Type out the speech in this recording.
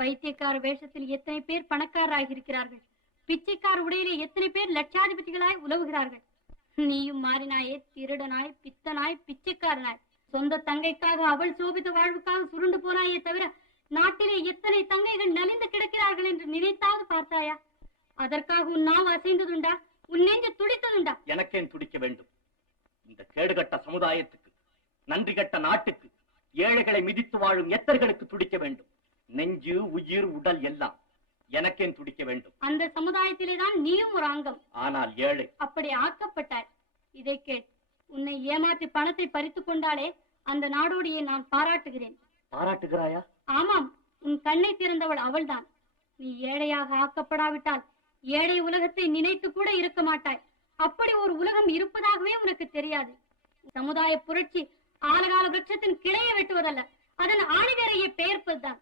பைத்தியக்கார வேஷத்தில் எத்தனை பேர் பணக்காரராக இருக்கிறார்கள். பிச்சைக்கார உடையிலே எத்தனை பேர் லட்சாதிபதிகளாய் உலவுகிறார்கள். நீயும் மாறினாயே, திருடனாய், பித்தனாய், பிச்சைக்காரனாய். சொந்த தங்கைக்காக அவள் சோபித்த வாழ்வுக்காக சுருண்டு போனாயே தவிர நாட்டிலே எத்தனை தங்கைகள் நலிந்து கிடக்கிறார்கள் என்று நினைத்தாவது பார்த்தாயா? அதற்காக உன் நாவு அசைந்ததுண்டா? உன் நெஞ்சு துடித்ததுண்டா? எனக்கேன் துடிக்க வேண்டும்? இந்த கேடுகட்ட சமுதாயத்துக்கு, நன்றி கட்ட நாட்டுக்கு, ஏழைகளை மிதித்து வாழும் எத்தர்களுக்கு துடிக்க வேண்டும். நெஞ்சு, உயிர், உடல் எல்லாம் எனக்கேன் துடிக்க வேண்டும்? அந்த சமுதாயத்திலேதான் நீயும் ஒரு அங்கம். ஆனால் ஏழை. அப்படி ஆக்கப்பட்டாய். இதை கேள். உன்னை ஏமாற்றி பணத்தை பறித்துக் கொண்டாலே அந்த நாடோடியை நான் பாராட்டுகிறேன். பாராட்டுகிறாயா? ஆமாம், உன் கண்ணை திறந்தவள் அவள்தான். நீ ஏழையாக ஆக்கப்படாவிட்டால் ஏழை உலகத்தை நினைத்து கூட இருக்க மாட்டாய். அப்படி ஒரு உலகம் இருப்பதாகவே உனக்கு தெரியாது. சமுதாய புரட்சி ஆலகால விருட்சத்தின் கிளையை வெட்டுவதல்ல, அதன் ஆணிவேரையை பெயர்ப்பதுதான்.